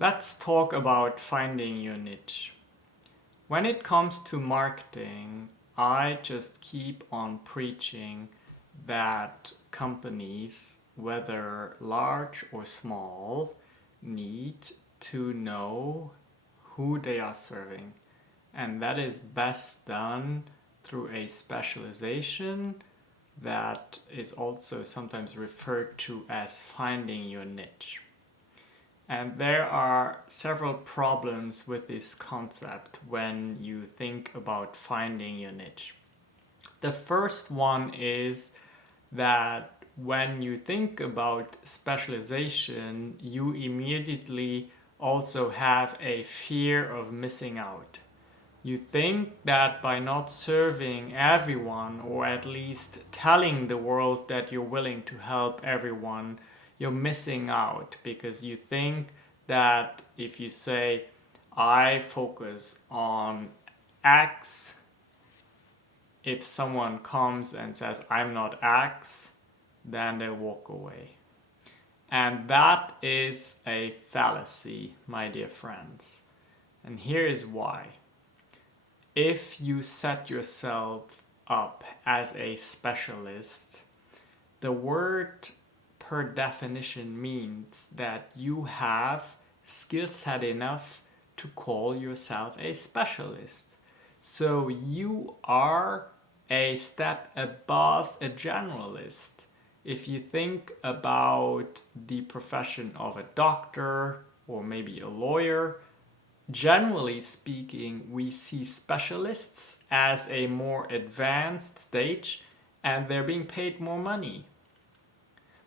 Let's talk about finding your niche. When it comes to marketing, I just keep on preaching that companies, whether large or small, need to know who they are serving. And that is best done through a specialization that is also sometimes referred to as finding your niche. And there are several problems with this concept when you think about finding your niche. The first one is that when you think about specialization, you immediately also have a fear of missing out. You think that by not serving everyone, or at least telling the world that you're willing to help everyone, you're missing out, because you think that if you say, I focus on X, if someone comes and says, I'm not X, then they'll walk away. And that is a fallacy, my dear friends. And here is why. If you set yourself up as a specialist, the word per definition means that you have skill set enough to call yourself a specialist. So you are a step above a generalist. If you think about the profession of a doctor or maybe a lawyer, generally speaking, we see specialists as a more advanced stage and they're being paid more money.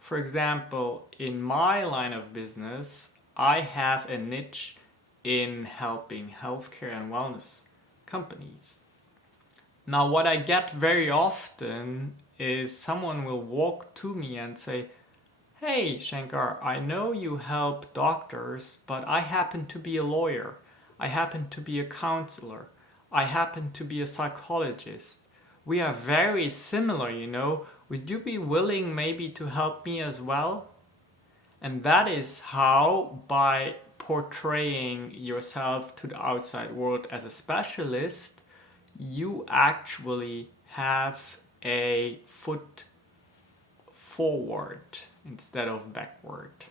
For example, in my line of business, I have a niche in helping healthcare and wellness companies. Now, what I get very often is someone will walk to me and say, Hey, Shankar, I know you help doctors, but I happen to be a lawyer. I happen to be a counselor. I happen to be a psychologist. We are very similar, you know. Would you be willing maybe to help me as well? And that is how, by portraying yourself to the outside world as a specialist, you actually have a foot forward instead of backward.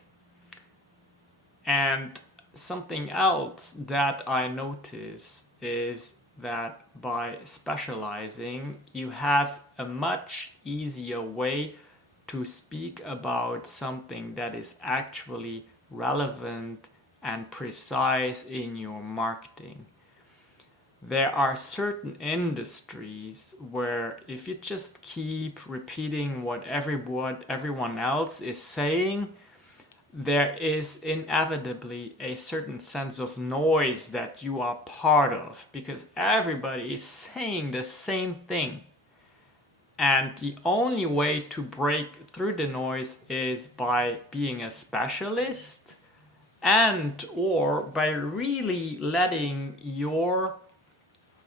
And something else that I notice is that by specializing, you have a much easier way to speak about something that is actually relevant and precise in your marketing. There are certain industries where if you just keep repeating what everyone else is saying, there is inevitably a certain sense of noise that you are part of because everybody is saying the same thing. And the only way to break through the noise is by being a specialist and or by really letting your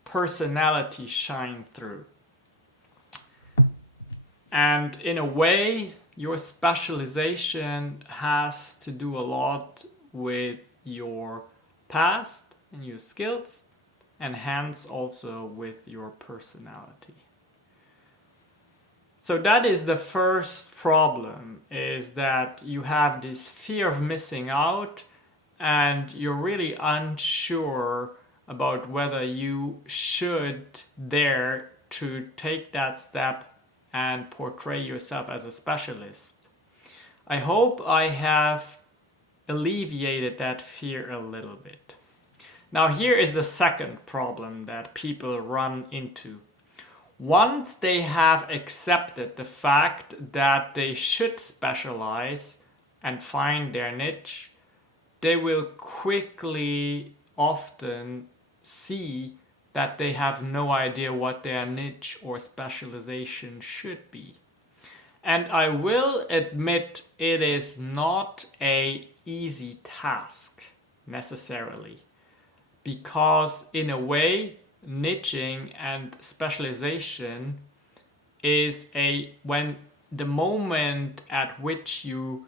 personality shine through. And in a way, your specialization has to do a lot with your past and your skills, and hence also with your personality. So that is the first problem, is that you have this fear of missing out and you're really unsure about whether you should dare to take that step and portray yourself as a specialist. I hope I have alleviated that fear a little bit. Now here is the second problem that people run into. Once they have accepted the fact that they should specialize and find their niche, they will quickly often see that they have no idea what their niche or specialization should be. And I will admit it is not an easy task necessarily, because in a way, niching and specialization is when the moment at which you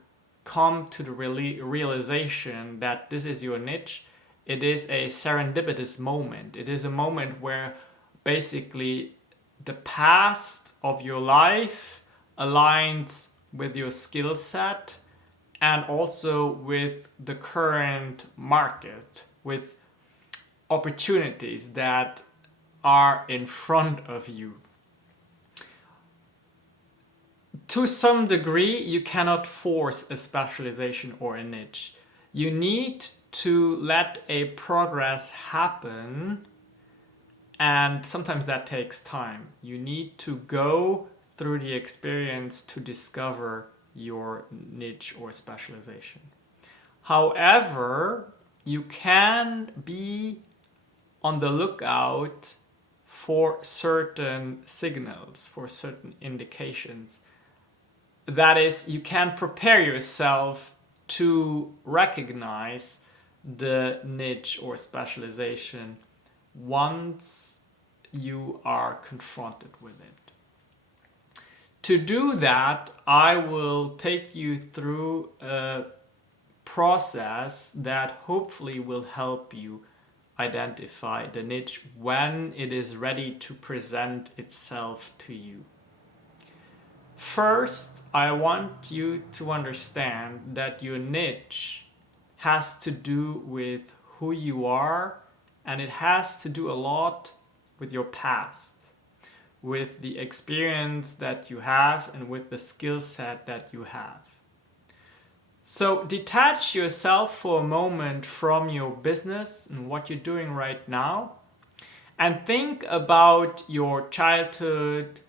come to the realization that this is your niche, it is a serendipitous moment. It is a moment where basically the past of your life aligns with your skill set and also with the current market, with opportunities that are in front of you. To some degree, you cannot force a specialization or a niche. You need to let a progress happen, and sometimes that takes time. You need to go through the experience to discover your niche or specialization. However, you can be on the lookout for certain signals, for certain indications. That is, you can prepare yourself to recognize the niche or specialization once you are confronted with it. To do that, I will take you through a process that hopefully will help you identify the niche when it is ready to present itself to you. First, I want you to understand that your niche has to do with who you are, and it has to do a lot with your past, with the experience that you have, and with the skill set that you have. So detach yourself for a moment from your business and what you're doing right now, and think about your childhood.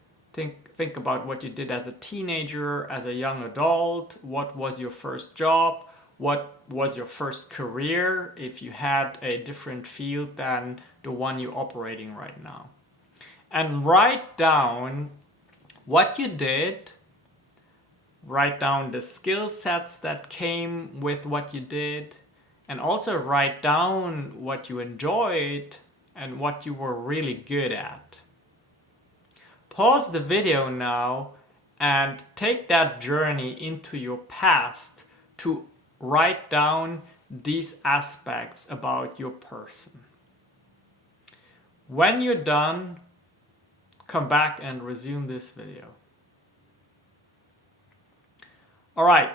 Think about what you did as a teenager, as a young adult. What was your first job? What was your first career if you had a different field than the one you're operating right now? And write down what you did. Write down the skill sets that came with what you did. And also write down what you enjoyed and what you were really good at. Pause the video now and take that journey into your past to write down these aspects about your person. When you're done, come back and resume this video. Alright,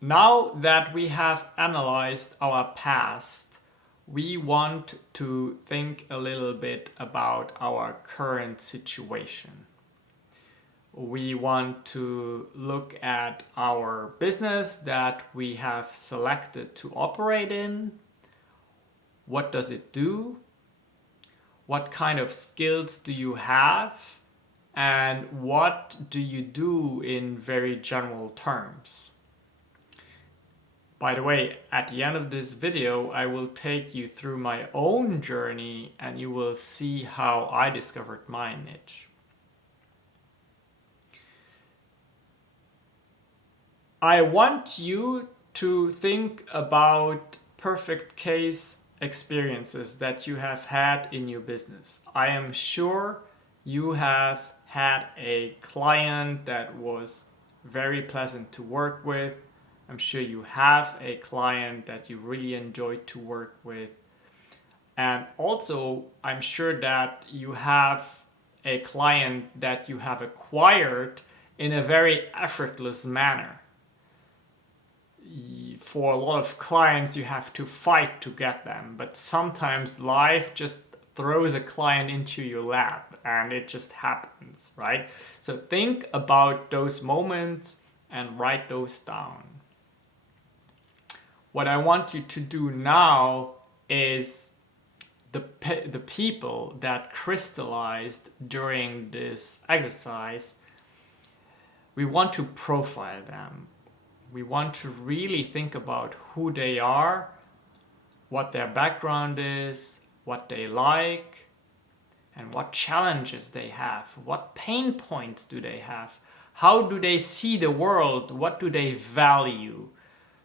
now that we have analyzed our past, we want to think a little bit about our current situation. We want to look at our business that we have selected to operate in. What does it do? What kind of skills do you have? And what do you do in very general terms? By the way, at the end of this video, I will take you through my own journey and you will see how I discovered my niche. I want you to think about perfect case experiences that you have had in your business. I am sure you have had a client that was very pleasant to work with. I'm sure you have a client that you really enjoyed to work with. And also, I'm sure that you have a client that you have acquired in a very effortless manner. For a lot of clients, you have to fight to get them, but sometimes life just throws a client into your lap and it just happens, right? So think about those moments and write those down. What I want you to do now is the people that crystallized during this exercise, we want to profile them. We want to really think about who they are, what their background is, what they like, and what challenges they have. What pain points do they have? How do they see the world? What do they value?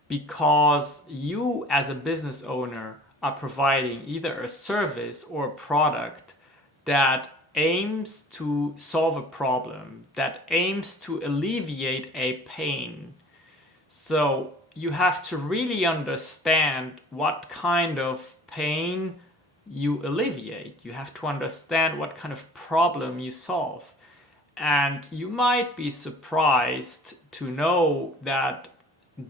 Because you as a business owner are providing either a service or a product that aims to solve a problem, that aims to alleviate a pain. So you have to really understand what kind of pain you alleviate. You have to understand what kind of problem you solve. And you might be surprised to know that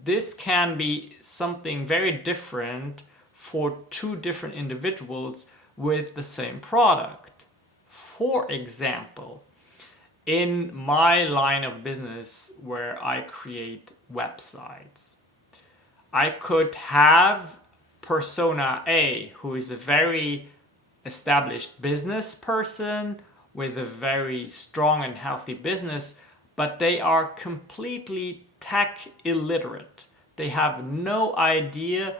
this can be something very different for two different individuals with the same product. For example, in my line of business where I create websites, I could have persona A, who is a very established business person with a very strong and healthy business, but they are completely tech illiterate. They have no idea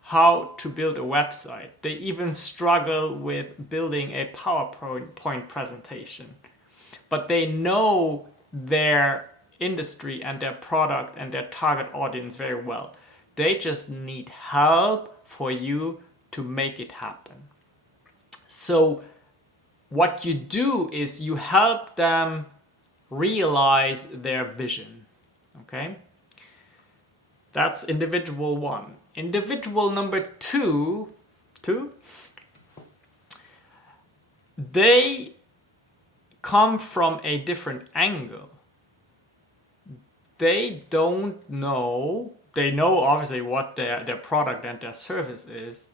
how to build a website. They even struggle with building a PowerPoint presentation. But they know their industry and their product and their target audience very well. They just need help for you to make it happen. So what you do is you help them realize their vision. Okay? That's individual one. Individual number two, they come from a different angle. They don't know, they know obviously what their product and their service is,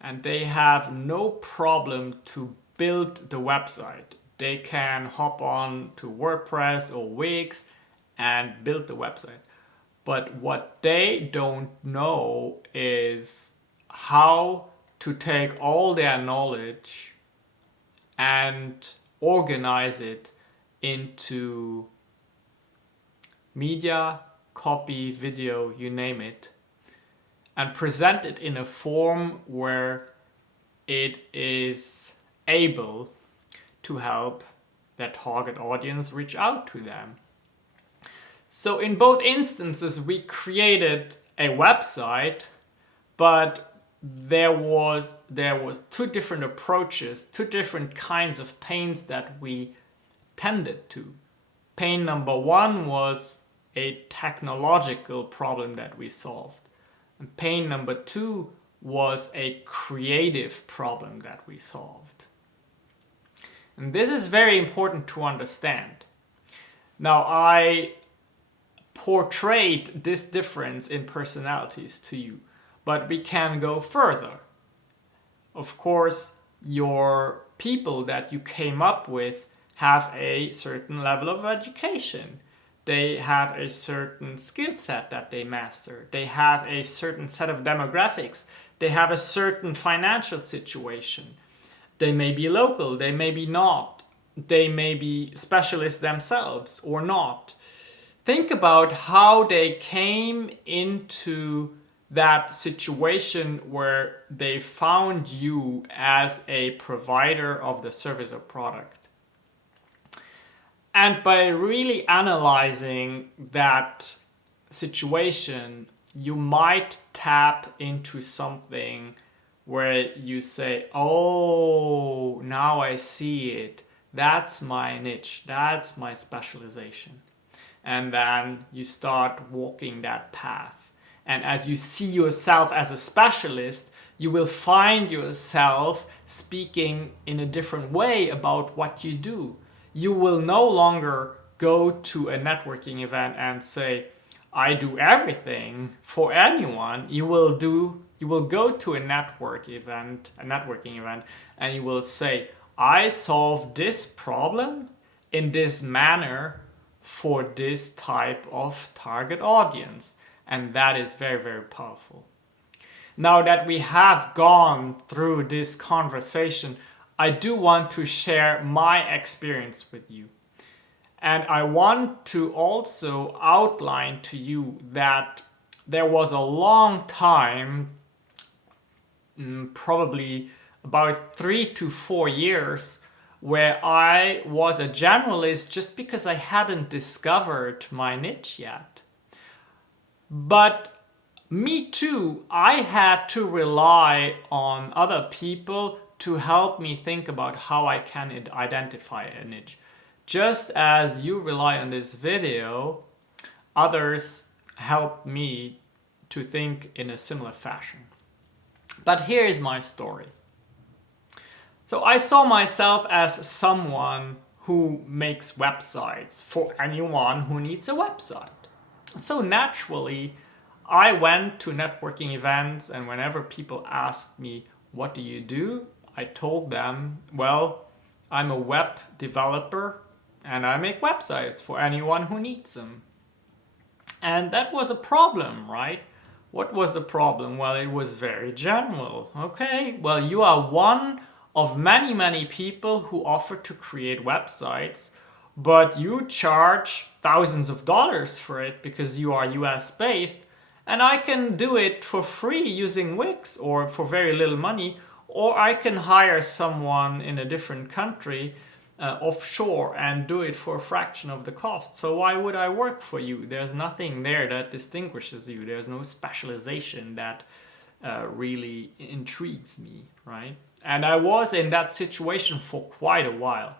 and they have no problem to build the website. They can hop on to WordPress or Wix and build the website. But what they don't know is how to take all their knowledge and organize it into media, copy, video, you name it, and present it in a form where it is able to help their target audience reach out to them. So in both instances, we created a website, but there was two different approaches, two different kinds of pains that we tended to. Pain number one was a technological problem that we solved. And pain number two was a creative problem that we solved. And this is very important to understand. Now, I portrayed this difference in personalities to you, but we can go further. Of course, your people that you came up with have a certain level of education. They have a certain skill set that they master. They have a certain set of demographics. They have a certain financial situation. They may be local, they may be not. They may be specialists themselves or not. Think about how they came into that situation where they found you as a provider of the service or product. And by really analyzing that situation, you might tap into something where you say, oh, now I see it. That's my niche. That's my specialization. And then you start walking that path. And as you see yourself as a specialist, you will find yourself speaking in a different way about what you do. You will no longer go to a networking event and say, I do everything for anyone. You will go to a networking event, and you will say, I solve this problem in this manner for this type of target audience. And that is very, very powerful. Now that we have gone through this conversation, I do want to share my experience with you. And I want to also outline to you that there was a long time, probably about 3 to 4 years, where I was a generalist just because I hadn't discovered my niche yet. But me too, I had to rely on other people to help me think about how I can identify a niche. Just as you rely on this video, others helped me to think in a similar fashion. But here is my story. So I saw myself as someone who makes websites for anyone who needs a website. So naturally, I went to networking events, and whenever people asked me, what do you do? I told them, well, I'm a web developer and I make websites for anyone who needs them. And that was a problem, right? What was the problem? Well, it was very general. Okay, well, you are one of many, many people who offer to create websites, but you charge thousands of dollars for it because you are US based, and I can do it for free using Wix or for very little money, or I can hire someone in a different country offshore and do it for a fraction of the cost. So why would I work for you? There's nothing there that distinguishes you. There's no specialization that really intrigues me, right? And I was in that situation for quite a while.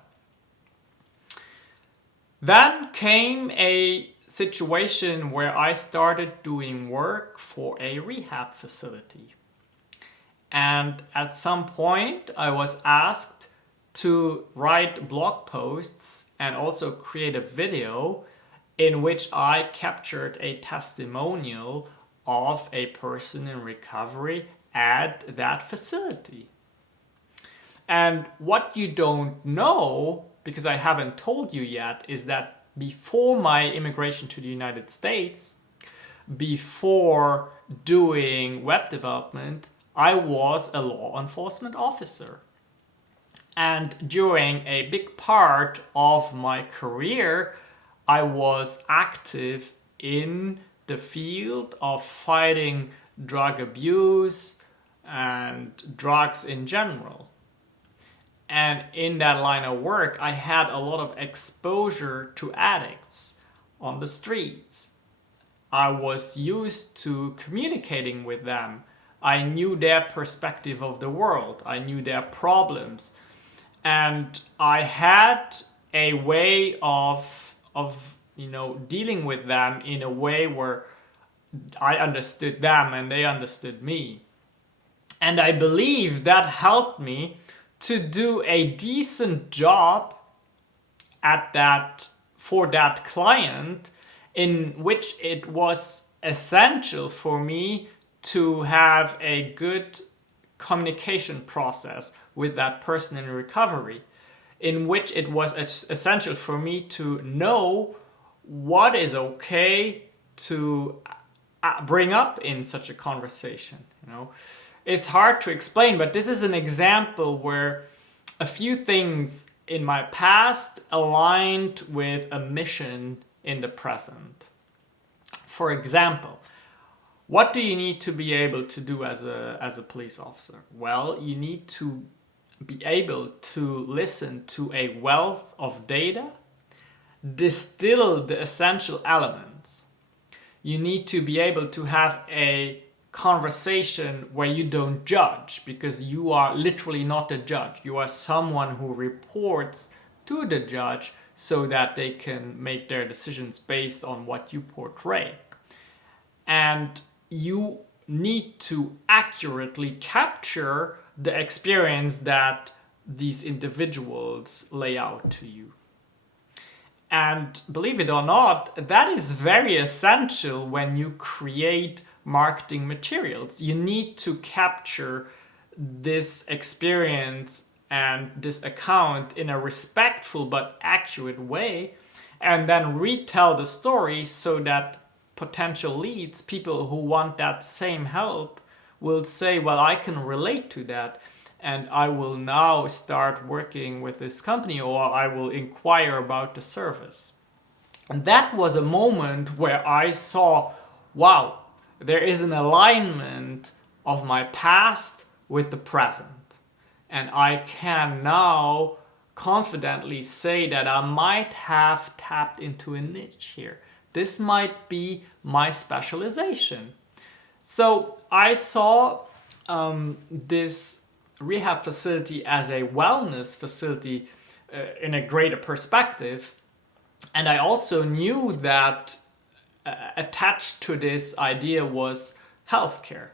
Then came a situation where I started doing work for a rehab facility. And at some point I was asked to write blog posts and also create a video in which I captured a testimonial of a person in recovery at that facility. And what you don't know, because I haven't told you yet, is that before my immigration to the United States, before doing web development, I was a law enforcement officer. And during a big part of my career, I was active in the field of fighting drug abuse and drugs in general. And in that line of work, I had a lot of exposure to addicts on the streets. I was used to communicating with them. I knew their perspective of the world. I knew their problems. And I had a way of dealing with them in a way where I understood them and they understood me. And I believe that helped me to do a decent job for that client, in which it was essential for me to have a good communication process with that person in recovery, in which it was essential for me to know what is okay to bring up in such a conversation. It's hard to explain, but this is an example where a few things in my past aligned with a mission in the present. For example, what do you need to be able to do as a police officer? Well, you need to be able to listen to a wealth of data, distill the essential elements. You need to be able to have a conversation where you don't judge, because you are literally not a judge. You are someone who reports to the judge so that they can make their decisions based on what you portray. And you need to accurately capture the experience that these individuals lay out to you. And believe it or not, that is very essential when you create marketing materials. You need to capture this experience and this account in a respectful but accurate way, and then retell the story so that potential leads, people who want that same help, will say, well, I can relate to that, and I will now start working with this company, or I will inquire about the service. And that was a moment where I saw, wow, there is an alignment of my past with the present. And I can now confidently say that I might have tapped into a niche here. This might be my specialization. So I saw this rehab facility as a wellness facility in a greater perspective. And I also knew that attached to this idea was healthcare.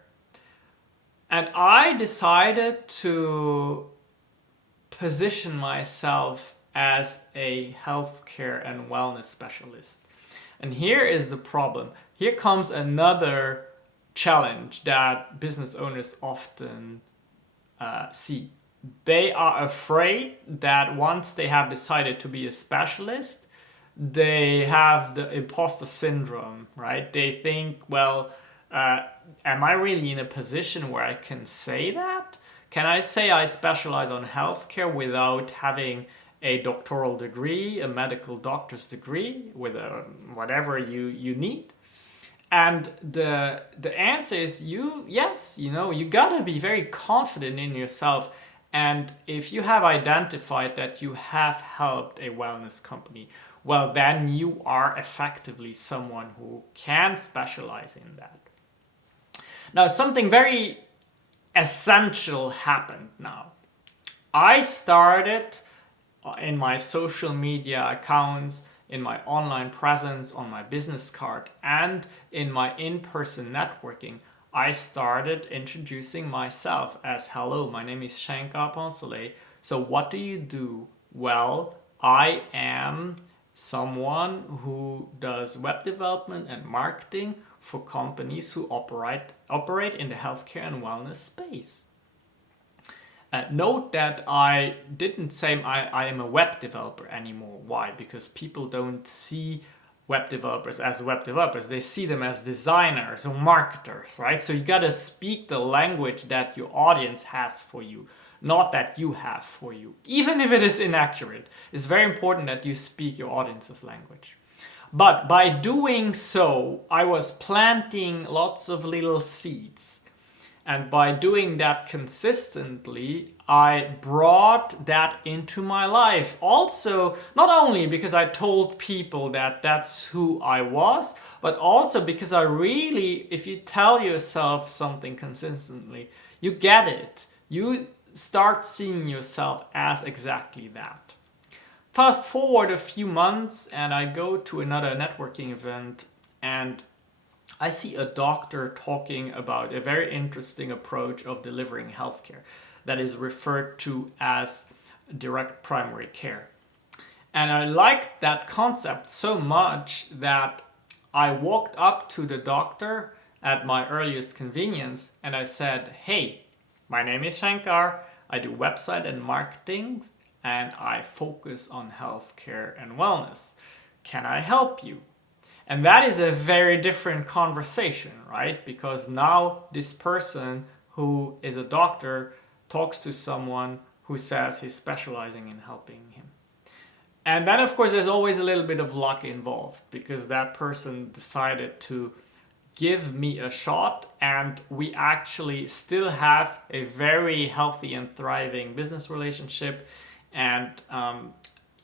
And I decided to position myself as a healthcare and wellness specialist. And here is the problem. Here comes another challenge that business owners often see. They are afraid that once they have decided to be a specialist, they have the imposter syndrome, right? They think, well, am I really in a position where I can say that? Can I say I specialize on healthcare without having a doctoral degree, a medical doctor's degree, with whatever you need? And the answer is yes, you gotta be very confident in yourself. And if you have identified that you have helped a wellness company, well, then you are effectively someone who can specialize in that. Now, something very essential happened now. I started in my social media accounts, in my online presence, on my business card, and in my in-person networking, I started introducing myself as, hello, my name is Shankar Poncelet. So what do you do? Well, I am someone who does web development and marketing for companies who operate in the healthcare and wellness space. Note that I didn't say I am a web developer anymore. Why? Because people don't see web developers as web developers. They see them as designers or marketers, right? So you gotta speak the language that your audience has for you, not that you have for you. Even if it is inaccurate, it's very important that you speak your audience's language. But by doing so, I was planting lots of little seeds. And by doing that consistently, I brought that into my life. Also, not only because I told people that that's who I was, but also because I really, if you tell yourself something consistently, you get it. You start seeing yourself as exactly that. Fast forward a few months and I go to another networking event and I see a doctor talking about a very interesting approach of delivering healthcare that is referred to as direct primary care. And I liked that concept so much that I walked up to the doctor at my earliest convenience and I said, hey, my name is Shankar, I do website and marketing and I focus on healthcare and wellness. Can I help you? And that is a very different conversation, right? Because now this person who is a doctor talks to someone who says he's specializing in helping him. And then, of course, there's always a little bit of luck involved because that person decided to give me a shot and we actually still have a very healthy and thriving business relationship. And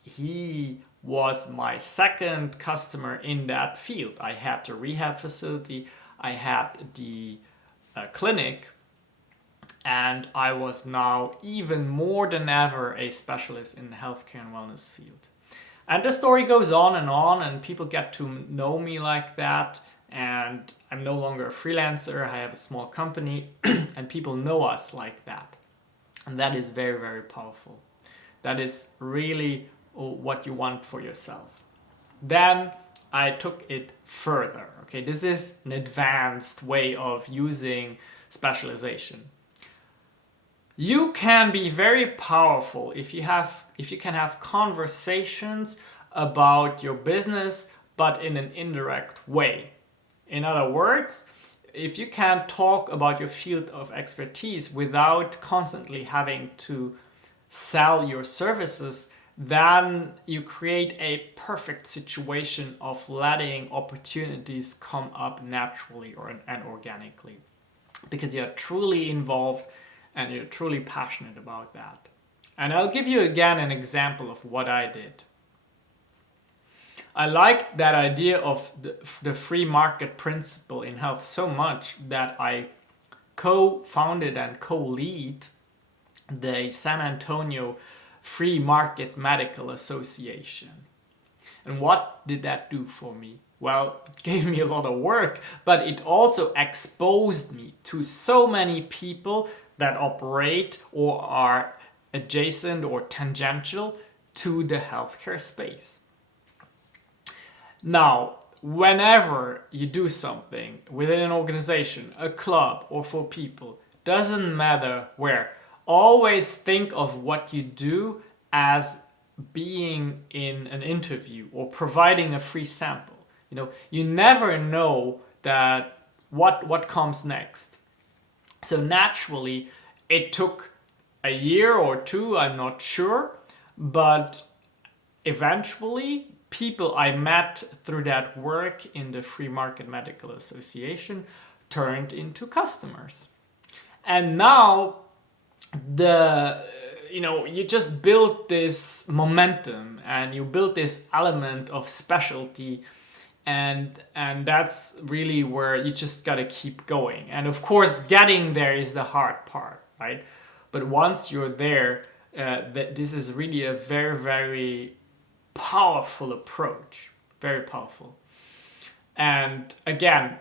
he was my second customer in that field. I had the rehab facility, I had the clinic, and I was now even more than ever a specialist in the healthcare and wellness field. And the story goes on, and people get to know me like that. And I'm no longer a freelancer, I have a small company, and people know us like that. And that is very, very powerful. That is really what you want for yourself. Then I took it further. Okay, this is an advanced way of using specialization. You can be very powerful if you can have conversations about your business, but in an indirect way. In other words, if you can talk about your field of expertise without constantly having to sell your services, then you create a perfect situation of letting opportunities come up naturally and organically because you're truly involved and you're truly passionate about that. And I'll give you again an example of what I did. I liked that idea of the free market principle in health so much that I co-founded and co-lead the San Antonio Free Market Medical Association. And what did that do for me? well, it gave me a lot of work, but it also exposed me to so many people that operate or are adjacent or tangential to the healthcare space. Now, whenever you do something within an organization, a club, or for people, doesn't matter where, always think of what you do as being in an interview or providing a free sample. You never know that what comes next. So naturally, it took a year or two, I'm not sure, but eventually people I met through that work in the Free Market Medical Association turned into customers. And now you just build this momentum and you build this element of specialty, and that's really where you just got to keep going. And of course, getting there is the hard part, right? But once you're there, this is really a very, very powerful approach, very powerful. And again,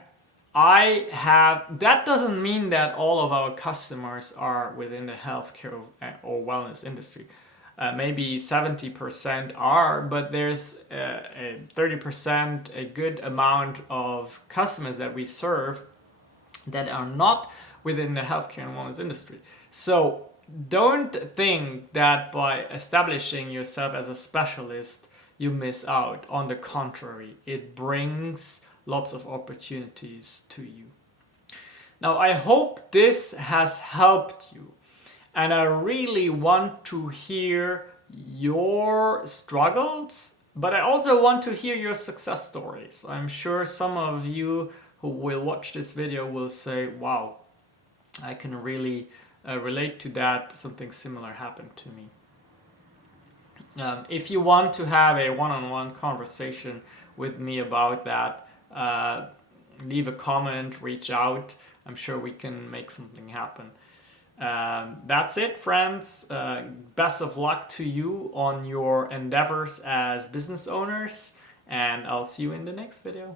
that doesn't mean that all of our customers are within the healthcare or wellness industry. Maybe 70% are, but there's a 30%, a good amount of customers that we serve that are not within the healthcare and wellness industry. So don't think that by establishing yourself as a specialist, you miss out. On the contrary, it brings lots of opportunities to you. Now, I hope this has helped you, and I really want to hear your struggles, but I also want to hear your success stories. I'm sure some of you who will watch this video will say, wow, I can really relate to that. Something similar happened to me. If you want to have a one-on-one conversation with me about that, leave a comment, reach out. I'm sure we can make something happen. That's it, friends. Best of luck to you on your endeavors as business owners, and I'll see you in the next video.